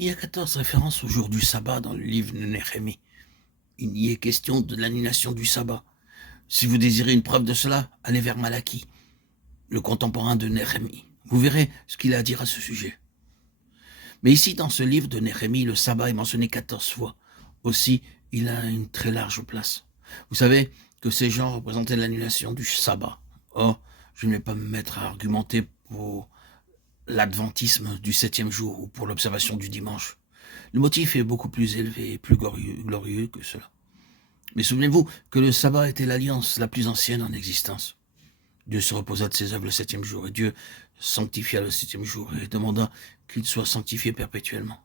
Il y a 14 références au jour du sabbat dans le livre de Néhémie. Il y est question de l'annulation du sabbat. Si vous désirez une preuve de cela, allez vers Malachie, le contemporain de Néhémie. Vous verrez ce qu'il a à dire à ce sujet. Mais ici, dans ce livre de Néhémie, le sabbat est mentionné 14 fois. Aussi, il a une très large place. Vous savez que ces gens représentaient l'annulation du sabbat. Or, je ne vais pas me mettre à argumenter pour l'adventisme du 7e jour ou pour l'observation du dimanche. Le motif est beaucoup plus élevé et plus glorieux que cela. Mais souvenez-vous que le sabbat était l'alliance la plus ancienne en existence. Dieu se reposa de ses œuvres le 7e jour et Dieu sanctifia le 7e jour et demanda qu'il soit sanctifié perpétuellement.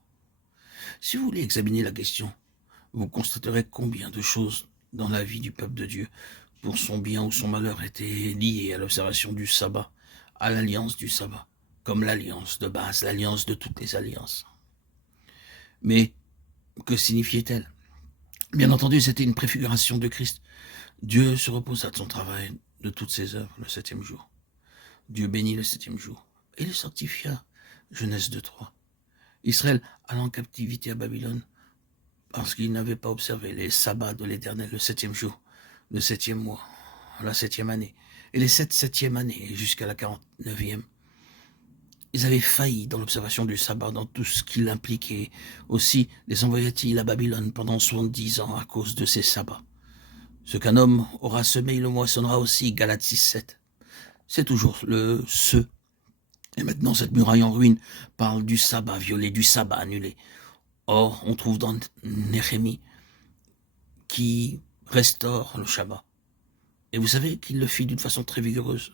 Si vous voulez examiner la question, vous constaterez combien de choses dans la vie du peuple de Dieu, pour son bien ou son malheur, étaient liées à l'observation du sabbat, à l'alliance du sabbat, comme l'alliance de base, l'alliance de toutes les alliances. Mais que signifiait-elle? Bien entendu, c'était une préfiguration de Christ. Dieu se reposa de son travail, de toutes ses œuvres, le 7e jour. Dieu bénit le 7e jour et le sanctifia. Genèse 2:3. Israël alla en captivité à Babylone parce qu'il n'avait pas observé les sabbats de l'Éternel le 7e jour, le 7e mois, la 7e année, et les 7 septièmes années jusqu'à la 49e. Ils avaient failli dans l'observation du sabbat, dans tout ce qu'il impliquait. Aussi les envoya-t-il à Babylone pendant 70 ans à cause de ces sabbats. Ce qu'un homme aura semé, il le moissonnera aussi, Galates 6:7. C'est toujours le « ce ». Et maintenant, cette muraille en ruine parle du sabbat violé, du sabbat annulé. Or, on trouve dans Néhémie qui restaure le Shabbat. Et vous savez qu'il le fit d'une façon très vigoureuse.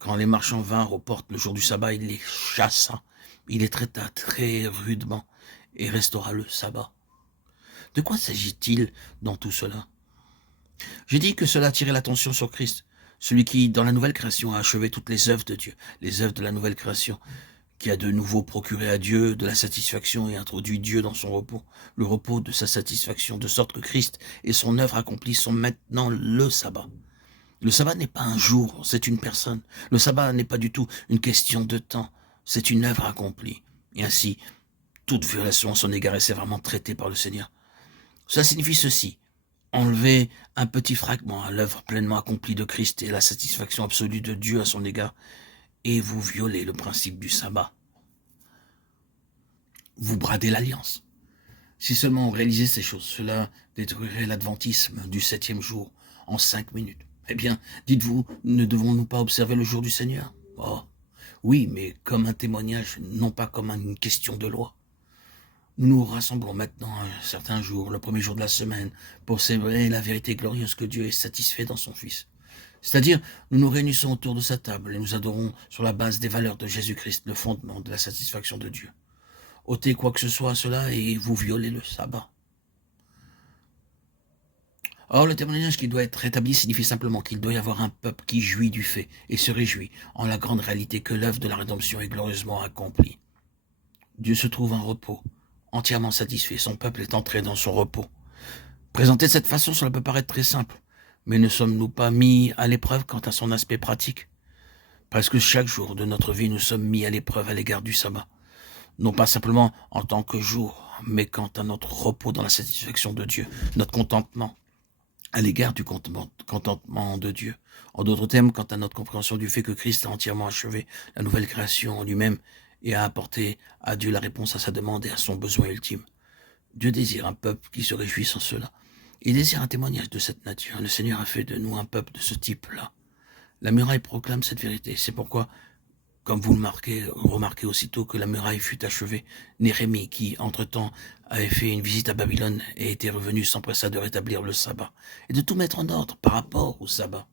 Quand les marchands vinrent aux portes le jour du sabbat, il les chassa, il les traita très rudement et restaura le sabbat. De quoi s'agit-il dans tout cela? J'ai dit que cela attirait l'attention sur Christ, celui qui, dans la nouvelle création, a achevé toutes les œuvres de Dieu, les œuvres de la nouvelle création, qui a de nouveau procuré à Dieu de la satisfaction et introduit Dieu dans son repos, le repos de sa satisfaction, de sorte que Christ et son œuvre accomplie sont maintenant le sabbat. Le sabbat n'est pas un jour, c'est une personne. Le sabbat n'est pas du tout une question de temps, c'est une œuvre accomplie. Et ainsi, toute violation à son égard est sévèrement traitée par le Seigneur. Cela signifie ceci: enlever un petit fragment à l'œuvre pleinement accomplie de Christ et la satisfaction absolue de Dieu à son égard, et vous violez le principe du sabbat. Vous bradez l'alliance. Si seulement on réalisait ces choses, cela détruirait l'adventisme du 7e jour en 5 minutes. Eh bien, dites-vous, ne devons-nous pas observer le jour du Seigneur? Oh, oui, mais comme un témoignage, non pas comme une question de loi. Nous nous rassemblons maintenant un certain jour, le premier jour de la semaine, pour célébrer la vérité glorieuse que Dieu est satisfait dans son Fils. C'est-à-dire, nous nous réunissons autour de sa table et nous adorons sur la base des valeurs de Jésus-Christ, le fondement de la satisfaction de Dieu. Ôtez quoi que ce soit à cela et vous violez le sabbat. Or, le témoignage qui doit être rétabli signifie simplement qu'il doit y avoir un peuple qui jouit du fait et se réjouit en la grande réalité que l'œuvre de la rédemption est glorieusement accomplie. Dieu se trouve en repos, entièrement satisfait, son peuple est entré dans son repos. Présenté de cette façon, cela peut paraître très simple, mais ne sommes-nous pas mis à l'épreuve quant à son aspect pratique? Presque chaque jour de notre vie, nous sommes mis à l'épreuve à l'égard du sabbat. Non pas simplement en tant que jour, mais quant à notre repos dans la satisfaction de Dieu, notre contentement à l'égard du contentement de Dieu. En d'autres termes, quant à notre compréhension du fait que Christ a entièrement achevé la nouvelle création en lui-même et a apporté à Dieu la réponse à sa demande et à son besoin ultime. Dieu désire un peuple qui se réjouisse en cela. Il désire un témoignage de cette nature. Le Seigneur a fait de nous un peuple de ce type-là. La muraille proclame cette vérité. C'est pourquoi, comme vous le remarquez aussitôt que la muraille fut achevée, Néhémie, qui, entre-temps, avait fait une visite à Babylone et était revenu, s'empressa de rétablir le sabbat et de tout mettre en ordre par rapport au sabbat.